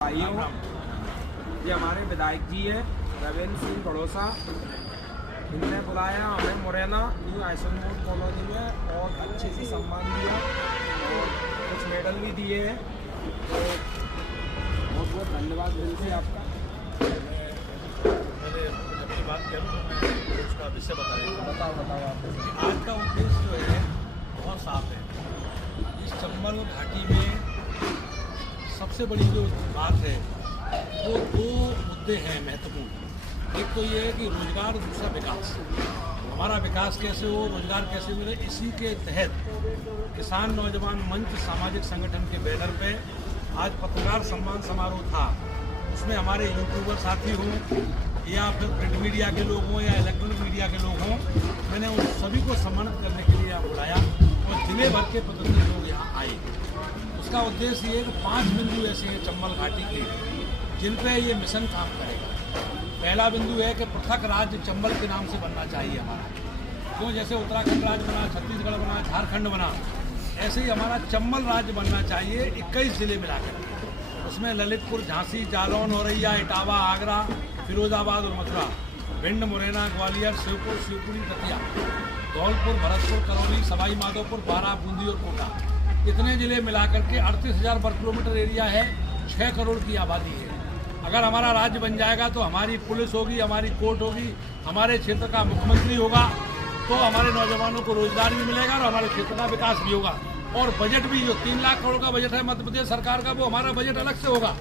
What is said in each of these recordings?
भाइयों, ये हमारे विधायक जी है रविंद्र सिंह पड़ोसा। इनने बुलाया हमें मुरैना न्यू आइसनमोड कॉलोनी में और अच्छे से सम्मान दिया और कुछ मेडल भी दिए हैं। तो बहुत बहुत धन्यवाद दिल से आपका। मैंने अपनी बात करूँ तो मैं उसका विषय बताओ आप। आज का उद्देश्य जो है बहुत साफ है। इस चंबल घाटी में सबसे बड़ी जो बात है वो दो मुद्दे हैं महत्वपूर्ण। एक तो ये है कि रोजगार, दूसरा विकास। हमारा विकास कैसे हो, रोजगार कैसे मिले, इसी के तहत किसान नौजवान मंच सामाजिक संगठन के बैनर पे आज पत्रकार सम्मान समारोह था। उसमें हमारे यूट्यूबर साथी हों या फिर प्रिंट मीडिया के लोग हों या इलेक्ट्रॉनिक मीडिया के लोग हों, मैंने उन सभी को सम्मानित करने के लिए यहाँ बुलाया और जिले भर के प्रतिनिधि लोग यहाँ आए। उसका उद्देश्य ये है कि 5 बिंदु ऐसे हैं चंबल घाटी के जिन पे ये मिशन काम करेगा। पहला बिंदु है कि पृथक राज्य चंबल के नाम से बनना चाहिए हमारा। क्यों, जैसे उत्तराखंड राज्य बना, छत्तीसगढ़ बना, झारखंड बना, ऐसे ही हमारा चंबल राज्य बनना चाहिए 21 जिले मिलाकर। उसमें ललितपुर, झांसी, जालौन, औरैया, इटावा, आगरा, फिरोजाबाद और मथुरा, भिंड, मुरैना, ग्वालियर, शिवपुर, शिवपुरी, दतिया, धौलपुर, भरतपुर, करौली, सवाई माधोपुर, बारा, बूंदी और कोटा, इतने जिले मिलाकर के 38,000 वर्ग किलोमीटर एरिया है, 6 करोड़ की आबादी है। अगर हमारा राज्य बन जाएगा तो हमारी पुलिस होगी, हमारी कोर्ट होगी, हमारे क्षेत्र का मुख्यमंत्री होगा, तो हमारे नौजवानों को रोजगार भी मिलेगा और हमारे क्षेत्र का विकास भी होगा। और बजट भी, जो 3 लाख करोड़ का बजट है मध्य प्रदेश सरकार का, वो हमारा बजट अलग से होगा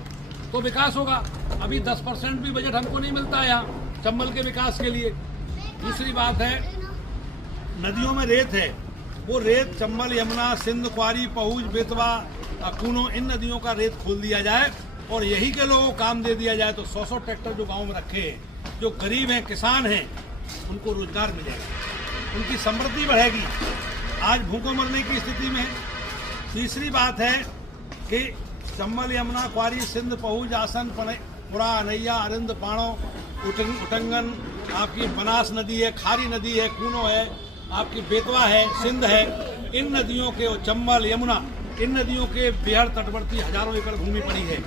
तो विकास होगा। अभी 10% भी बजट हमको नहीं मिलता है यहाँ चंबल के विकास के लिए। दूसरी बात है, नदियों में रेत है, वो रेत चंबल, यमुना, सिंध, क्वारी, पहुज, बेतवा, कूनो, इन नदियों का रेत खोल दिया जाए और यही के लोगों को काम दे दिया जाए तो 100 ट्रैक्टर जो गांव में रखे हैं, जो गरीब हैं, किसान हैं, उनको रोजगार मिलेगा, उनकी समृद्धि बढ़ेगी। आज भूखों मरने की स्थिति में। तीसरी बात है कि चंबल, यमुना, क्वारी, सिंध, पहुज, आसन, पुरा, अनैया, अरिंद, पाणो, उटंगन, आपकी बनास नदी है, खारी नदी है, कूनो है, आपकी बेतवा है, सिंध है, इन नदियों के, चंबल, यमुना, इन नदियों के बेहड़ तटवर्ती हजारों एकड़ भूमि पड़ी है।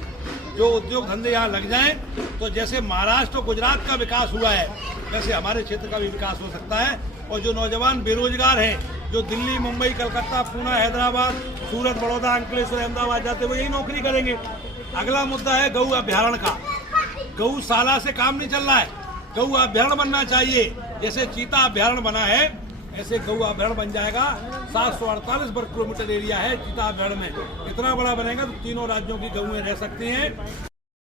जो उद्योग धंधे यहाँ लग जाएं तो जैसे महाराष्ट्र और गुजरात का विकास हुआ है वैसे हमारे क्षेत्र का भी विकास हो सकता है। और जो नौजवान बेरोजगार हैं, जो दिल्ली, मुंबई, कलकत्ता, पुणे, हैदराबाद, सूरत, बड़ौदा, अंकलेश्वर, अहमदाबाद जाते वो यही नौकरी करेंगे। अगला मुद्दा है गऊ अभ्यारण्य का। गौशाला से काम नहीं चल रहा है, गऊ अभ्यारण्य बनना चाहिए। जैसे चीता अभ्यारण्य बना है ऐसे गऊ अभ्यारण्य बन जाएगा। 748 वर्ग किलोमीटर एरिया है चीता अभ्यारण्य में। इतना बड़ा बनेगा तो तीनों राज्यों की गऊएं रह सकती हैं।